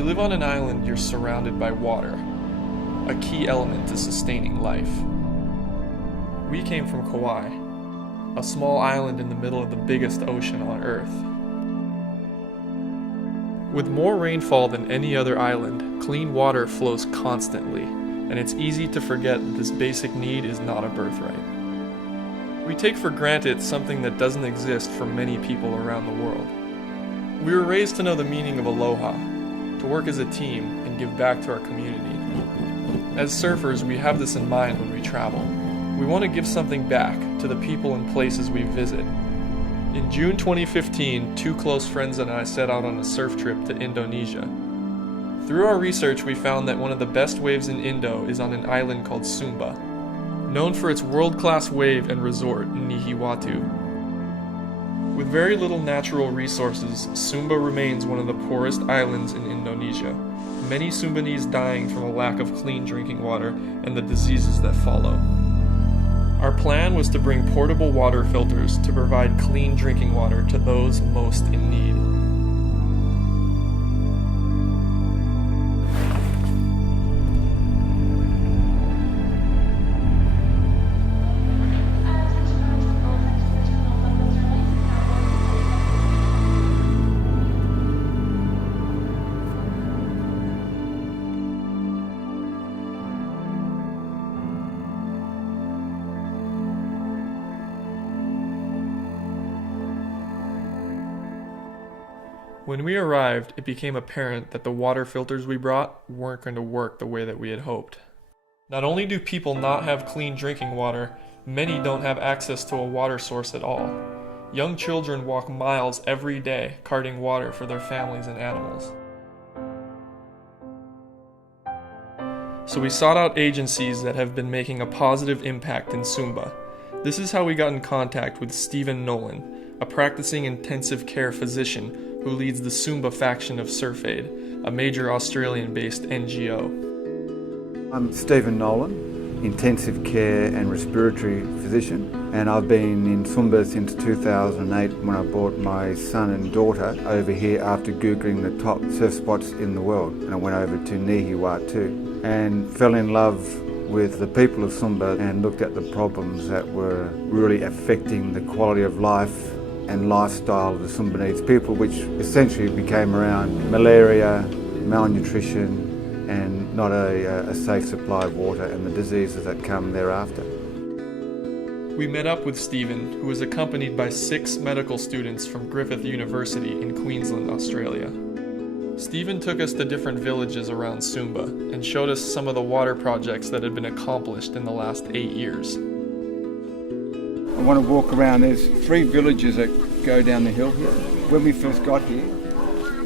you live on an island, you're surrounded by water, a key element to sustaining life. We came from Kauai, a small island in the middle of the biggest ocean on Earth. With more rainfall than any other island, clean water flows constantly, and it's easy to forget that this basic need is not a birthright. We take for granted something that doesn't exist for many people around the world. We were raised to know the meaning of aloha, to work as a team and give back to our community. As surfers, we have this in mind when we travel. We want to give something back to the people and places we visit. In June 2015, two close friends and I set out on a surf trip to Indonesia. Through our research, we found that one of the best waves in Indo is on an island called Sumba, known for its world-class wave and resort, Nihiwatu. With very little natural resources, Sumba remains one of the poorest islands in Indonesia, many Sumbanese dying from a lack of clean drinking water and the diseases that follow. Our plan was to bring portable water filters to provide clean drinking water to those most in need. When we arrived, it became apparent that the water filters we brought weren't going to work the way that we had hoped. Not only do people not have clean drinking water, many don't have access to a water source at all. Young children walk miles every day carting water for their families and animals. So we sought out agencies that have been making a positive impact in Sumba. This is how we got in contact with Stephen Nolan, a practicing intensive care physician who leads the Sumba faction of Surf Aid, a major Australian-based NGO. I'm Stephen Nolan, intensive care and respiratory physician, and I've been in Sumba since 2008 when I brought my son and daughter over here after Googling the top surf spots in the world, and I went over to Nihiwatu and fell in love with the people of Sumba and looked at the problems that were really affecting the quality of life and lifestyle of the Sumbanese people, which essentially became around malaria, malnutrition, and not a safe supply of water and the diseases that come thereafter. We met up with Stephen, who was accompanied by 6 medical students from Griffith University in Queensland, Australia. Stephen took us to different villages around Sumba and showed us some of the water projects that had been accomplished in the last 8 years. I want to walk around. There's 3 villages that go down the hill here. When we first got here,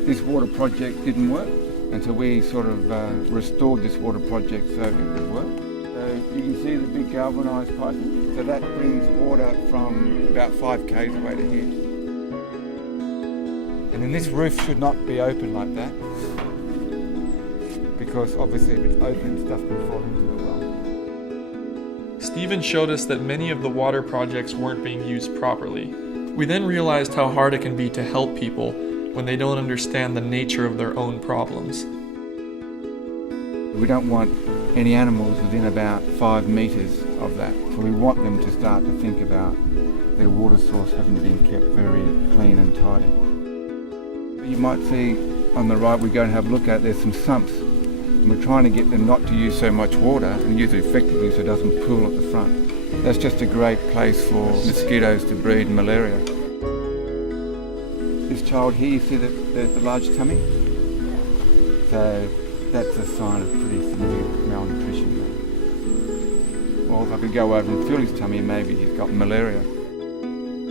this water project didn't work, and so we sort of restored this water project so it would work. So you can see the big galvanised piping. So that brings water from about 5 k's away to here. And then this roof should not be open like that, because obviously if it's open, stuff can fall into it well. Stephen showed us that many of the water projects weren't being used properly. We then realized how hard it can be to help people when they don't understand the nature of their own problems. We don't want any animals within about 5 metres of that, so we want them to start to think about their water source having been kept very clean and tidy. You might see on the right, we go and have a look at, there's some sumps. And we're trying to get them not to use so much water and use it effectively so it doesn't pool at the front. That's just a great place for mosquitoes to breed malaria. This child here, you see the large tummy? So that's a sign of pretty severe malnutrition. Or if I could go over and feel his tummy, maybe he's got malaria.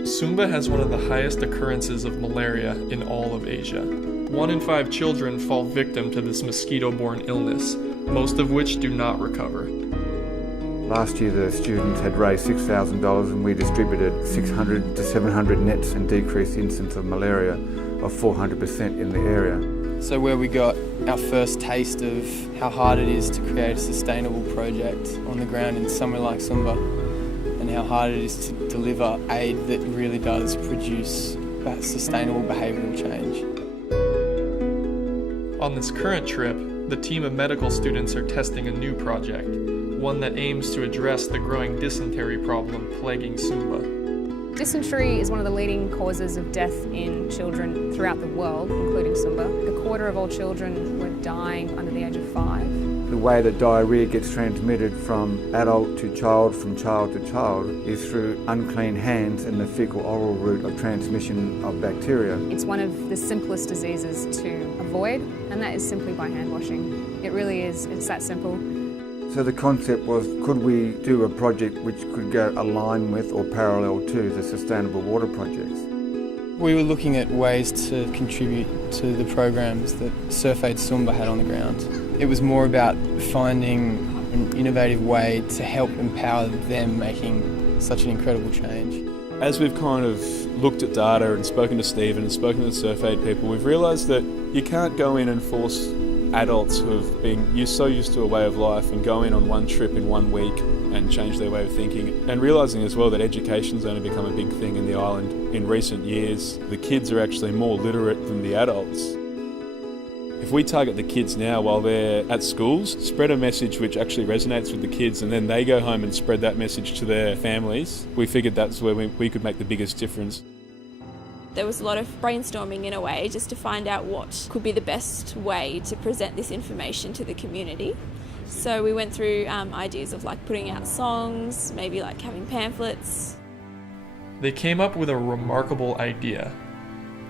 Sumba has one of the highest occurrences of malaria in all of Asia. 1 in 5 children fall victim to this mosquito-borne illness, most of which do not recover. Last year the students had raised $6,000 and we distributed 600 to 700 nets and decreased incidence of malaria of 400% in the area. So where we got our first taste of how hard it is to create a sustainable project on the ground in somewhere like Sumba, and how hard it is to deliver aid that really does produce that sustainable behavioural change. On this current trip, the team of medical students are testing a new project, one that aims to address the growing dysentery problem plaguing Sumba. Dysentery is one of the leading causes of death in children throughout the world, including Sumba. A quarter of all children were dying under the age of 5. The way that diarrhoea gets transmitted from adult to child, from child to child, is through unclean hands and the fecal-oral route of transmission of bacteria. It's one of the simplest diseases to avoid, and that is simply by hand washing. It really is, it's that simple. So the concept was, could we do a project which could go align with or parallel to the sustainable water projects? We were looking at ways to contribute to the programs that Surf Aid Sumba had on the ground. It was more about finding an innovative way to help empower them making such an incredible change. As we've kind of looked at data and spoken to Stephen and spoken to the Surf Aid people, we've realised that you can't go in and force adults who have been so used to a way of life and go in on one trip in 1 week and change their way of thinking. And realising as well that education's only become a big thing in the island in recent years. The kids are actually more literate than the adults. If we target the kids now while they're at schools, spread a message which actually resonates with the kids, and then they go home and spread that message to their families, we figured that's where we could make the biggest difference. There was a lot of brainstorming in a way just to find out what could be the best way to present this information to the community. So we went through ideas of like putting out songs, maybe like having pamphlets. They came up with a remarkable idea: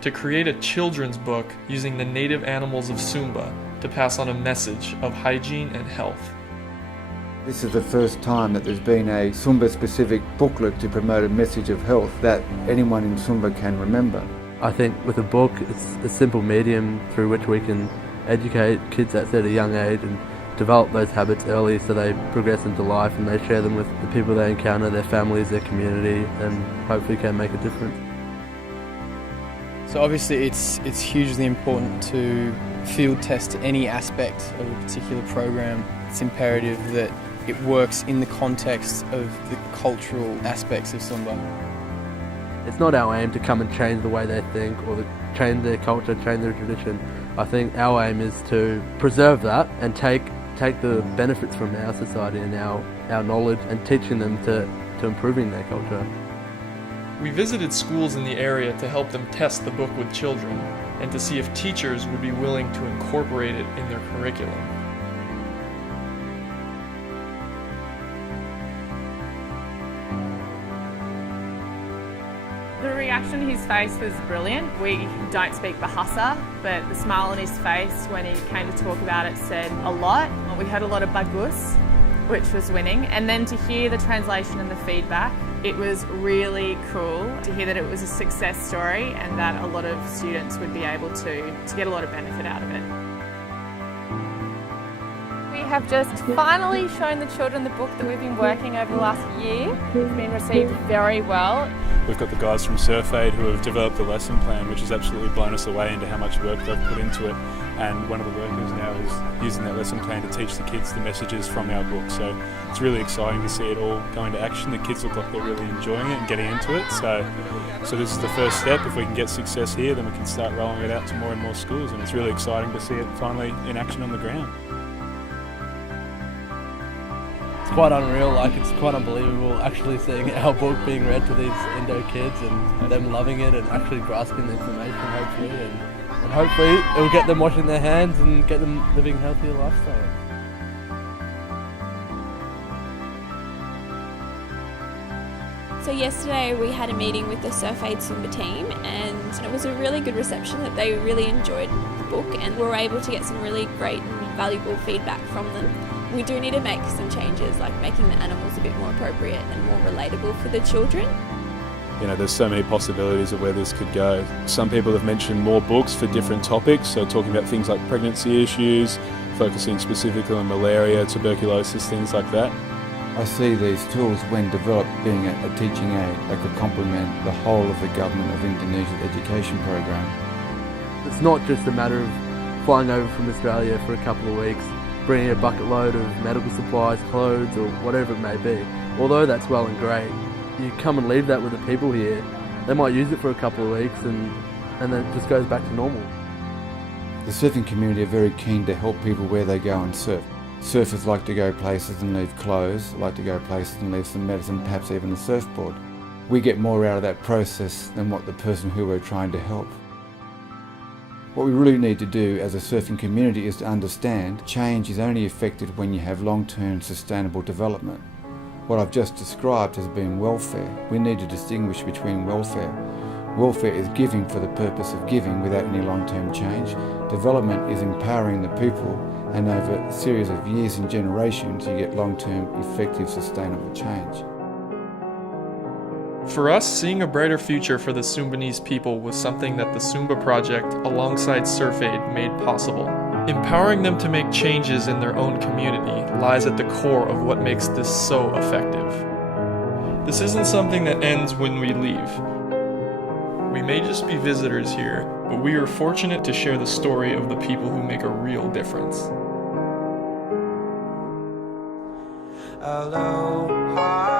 to create a children's book using the native animals of Sumba to pass on a message of hygiene and health. This is the first time that there's been a Sumba-specific booklet to promote a message of health that anyone in Sumba can remember. I think with a book, it's a simple medium through which we can educate kids at a young age and develop those habits early so they progress into life and they share them with the people they encounter, their families, their community, and hopefully can make a difference. So obviously it's hugely important to field test any aspect of a particular program. It's imperative that it works in the context of the cultural aspects of Sumba. It's not our aim to come and change the way they think or to change their culture, change their tradition. I think our aim is to preserve that and take the benefits from our society and our knowledge and teaching them to improving their culture. We visited schools in the area to help them test the book with children and to see if teachers would be willing to incorporate it in their curriculum. The reaction on his face was brilliant. We don't speak Bahasa, but the smile on his face when he came to talk about it said a lot. We heard a lot of bagus, which was winning, and then to hear the translation and the feedback, it was really cool to hear that it was a success story and that a lot of students would be able to get a lot of benefit out of it. We have just finally shown the children the book that we've been working over the last year. It's been received very well. We've got the guys from Surf Aid who have developed the lesson plan, which has absolutely blown us away into how much work they've put into it. And one of the workers now is using that lesson plan to teach the kids the messages from our book. So it's really exciting to see it all go into action. The kids look like they're really enjoying it and getting into it. So this is the first step. If we can get success here, then we can start rolling it out to more and more schools. And it's really exciting to see it finally in action on the ground. It's quite unreal, it's quite unbelievable actually seeing our book being read to these Indo kids and them loving it and actually grasping the information hopefully and hopefully it will get them washing their hands and get them living healthier lifestyles. So yesterday we had a meeting with the Surf Aid Sumba team and it was a really good reception that they really enjoyed the book and we were able to get some really great and valuable feedback from them. We do need to make some changes, like making the animals a bit more appropriate and more relatable for the children. You know, there's so many possibilities of where this could go. Some people have mentioned more books for different topics, so talking about things like pregnancy issues, focusing specifically on malaria, tuberculosis, things like that. I see these tools, when developed, being a teaching aid that could complement the whole of the government of Indonesia's education program. It's not just a matter of flying over from Australia for a couple of weeks, bringing a bucket load of medical supplies, clothes or whatever it may be. Although that's well and great, you come and leave that with the people here. They might use it for a couple of weeks and then it just goes back to normal. The surfing community are very keen to help people where they go and surf. Surfers like to go places and leave clothes, like to go places and leave some medicine, perhaps even a surfboard. We get more out of that process than what the person who we're trying to help. What we really need to do as a surfing community is to understand change is only effected when you have long-term sustainable development. What I've just described has been welfare. We need to distinguish between welfare. Welfare is giving for the purpose of giving without any long-term change. Development is empowering the people, and over a series of years and generations you get long-term, effective, sustainable change. For us, seeing a brighter future for the Sumbanese people was something that the Sumba Project, alongside Surf Aid, made possible. Empowering them to make changes in their own community lies at the core of what makes this so effective. This isn't something that ends when we leave. We may just be visitors here, but we are fortunate to share the story of the people who make a real difference. Aloha.